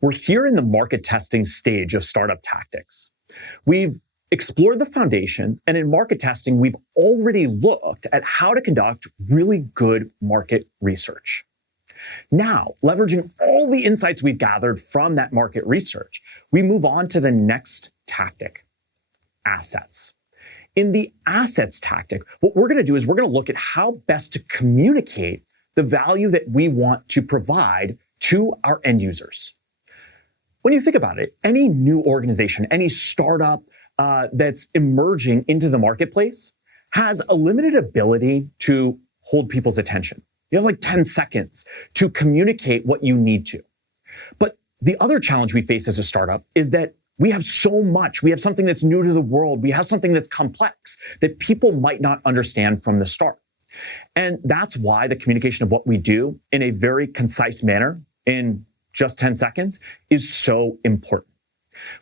We're here in the market testing stage of startup tactics. We've explored the foundations, and in market testing, we've already looked at how to conduct really good market research. Now, leveraging all the insights we've gathered from that market research, we move on to the next tactic, assets. In the assets tactic, what we're going to do is we're going to look at how best to communicate the value that we want to provide to our end users. When you think about it, any new organization, any startup that's emerging into the marketplace has a limited ability to hold people's attention. You have like 10 seconds to communicate what you need to. But the other challenge we face as a startup is that we have so much. We have something that's new to the world. We have something that's complex that people might not understand from the start. And that's why the communication of what we do in a very concise manner in just 10 seconds is so important.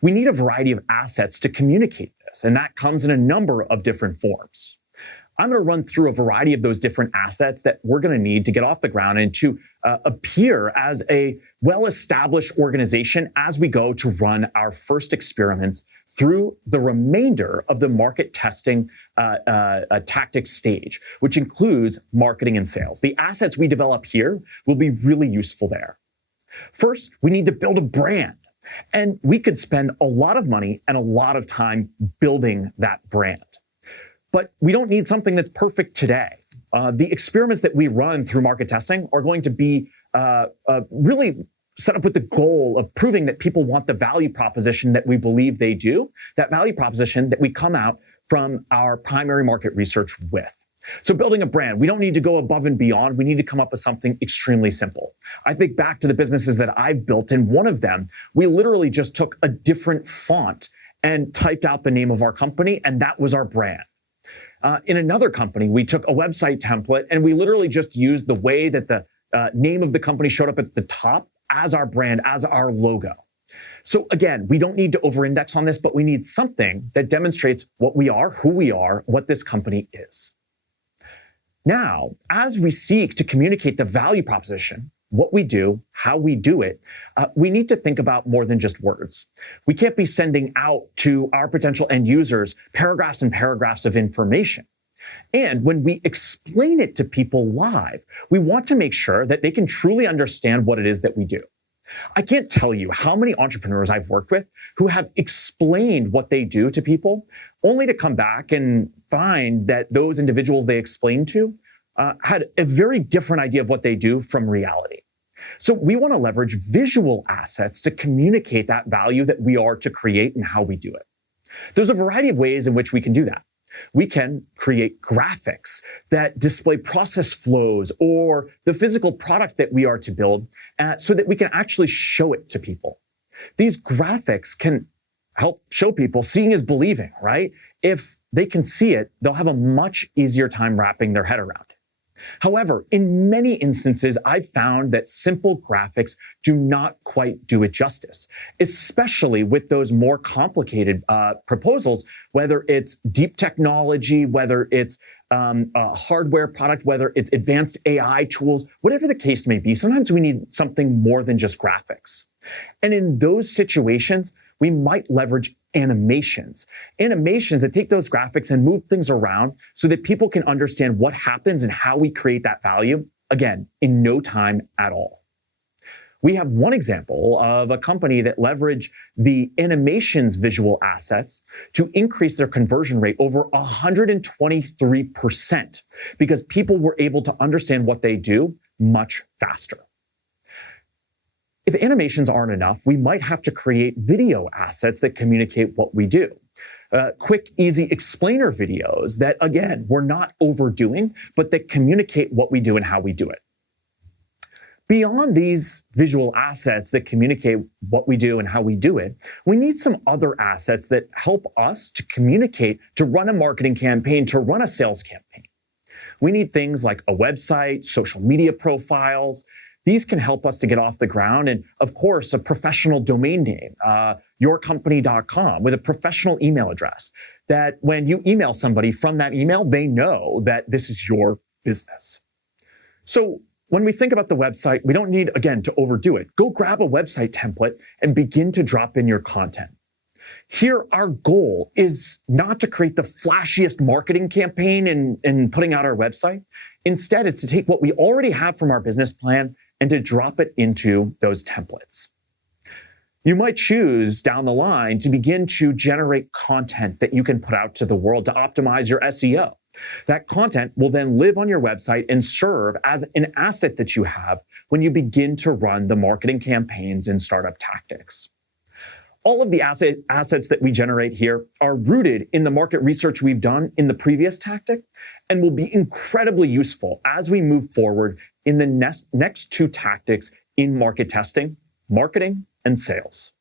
We need a variety of assets to communicate this, and that comes in a number of different forms. I'm going to run through a variety of those different assets that we're going to need to get off the ground and to appear as a well-established organization as we go to run our first experiments through the remainder of the market testing tactics stage, which includes marketing and sales. The assets we develop here will be really useful there. First, we need to build a brand. And we could spend a lot of money and a lot of time building that brand. But we don't need something that's perfect today. The experiments that we run through market testing are going to be really set up with the goal of proving that people want the value proposition that we believe they do, that value proposition that we come out from our primary market research with. So building a brand, we don't need to go above and beyond. We need to come up with something extremely simple. I think back to the businesses that I've built, and one of them, we literally just took a different font and typed out the name of our company, and that was our brand. In another company, we took a website template, and we literally just used the way that the name of the company showed up at the top as our brand, as our logo. So again, we don't need to over-index on this, but we need something that demonstrates what we are, who we are, what this company is. Now, as we seek to communicate the value proposition, what we do, how we do it, we need to think about more than just words. We can't be sending out to our potential end users paragraphs and paragraphs of information. And when we explain it to people live, we want to make sure that they can truly understand what it is that we do. I can't tell you how many entrepreneurs I've worked with who have explained what they do to people, only to come back and find that those individuals they explained to had a very different idea of what they do from reality. So we want to leverage visual assets to communicate that value that we are to create and how we do it. There's a variety of ways in which we can do that. We can create graphics that display process flows or the physical product that we are to build so that we can actually show it to people. These graphics can help show people seeing is believing, right? If they can see it, they'll have a much easier time wrapping their head around it. However, in many instances, I've found that simple graphics do not quite do it justice, especially with those more complicated proposals, whether it's deep technology, whether it's a hardware product, whether it's advanced AI tools, whatever the case may be. Sometimes we need something more than just graphics. And in those situations, we might leverage animations that take those graphics and move things around so that people can understand what happens and how we create that value, again, in no time at all. We have one example of a company that leveraged the animations visual assets to increase their conversion rate over 123% because people were able to understand what they do much faster. If animations aren't enough, we might have to create video assets that communicate what we do. Quick, easy explainer videos that, again, we're not overdoing, but that communicate what we do and how we do it. Beyond these visual assets that communicate what we do and how we do it, we need some other assets that help us to communicate, to run a marketing campaign, to run a sales campaign. We need things like a website, social media profiles. These can help us to get off the ground. And of course, a professional domain name, yourcompany.com, with a professional email address that when you email somebody from that email, they know that this is your business. So when we think about the website, we don't need, again, to overdo it. Go grab a website template and begin to drop in your content. Here, our goal is not to create the flashiest marketing campaign in putting out our website. Instead, it's to take what we already have from our business plan and to drop it into those templates. You might choose down the line to begin to generate content that you can put out to the world to optimize your SEO. That content will then live on your website and serve as an asset that you have when you begin to run the marketing campaigns in Startup Tactics. All of the assets that we generate here are rooted in the market research we've done in the previous tactic and will be incredibly useful as we move forward in the next two tactics in market testing, marketing, and sales.